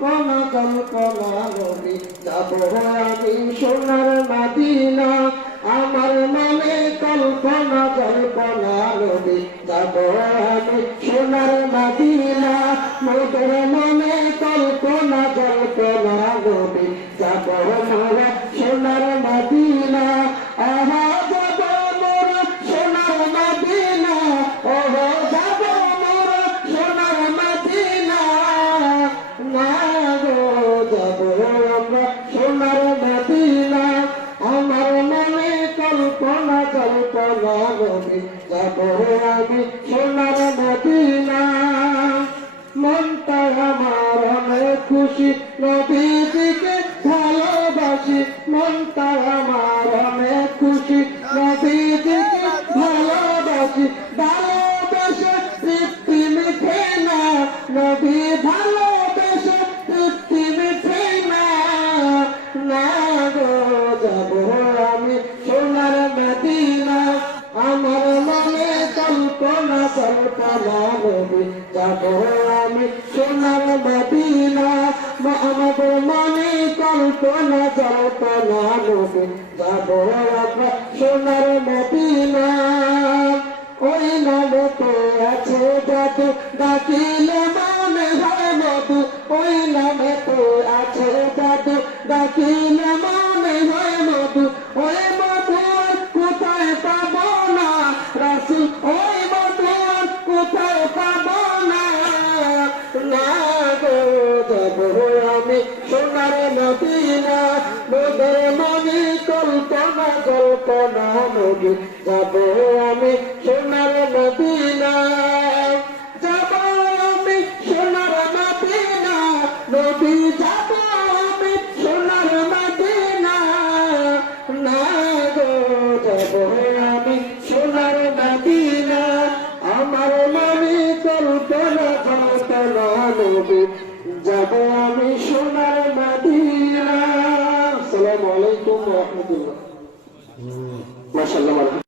কল্পনা কল্পনা নবী যাব আমি সোনার মদিনা আমার মনে কল্পনা কল্পনা নবী যাব আমি সোনার মদিনা মোদের মনে কল্পনা কল্পনা নবী যাব মোরা সোনার মদিনা আহা যাব মোরা সোনার মদিনা ওহো যাব মোরা সোনার মদিনা না গো যাব আমরা সোনার মদিনা আমার মনে কল্পনা কল্পনা নবী যাব আমি সোনার মদিনা মনটা আমার অনেক খুশি নবীজিকে ভালোবাসি মনটা আমার অনেক খুশি নবীজিকে ভালোবাসি ভালোবেসে তৃপ্তি মিঠে না নবী ভালোবেসে তৃপ্তি মিঠে না না গো যাব আমি সোনার মদিনা আমার মনে কল্পনা কল্পনা নবী যাব আমি সোনার মদিনা আমার মনে কল্পনা কল্পনা নবী যাব আমরা সোনার মদিনা ওই নামে আছে জাদু ডাকিলে মনে হয় মধু ওই নামে আছে জাদু ডাকিলে মনে হয় মধু ওই মধু কোথায় পাবো না রাসূল ওই মধু কোথায় পাবো না না গো যাব আমি সোনার মদিনা মোদের মনে কল্পনা কল্পনা নবী যাব আমি সোনার মদিনা যাব আমি সোনার মদিনা নবী যাব আমি সোনার মদিনা না গো যাব আমি সোনার মদিনা আমার মনে কল্পনা কল্পনা নবী যাব আমি সোনার মদিনা আসসালামু আলাইকুম ওয়া রাহমাতুল্লাহ মাশাআল্লাহ।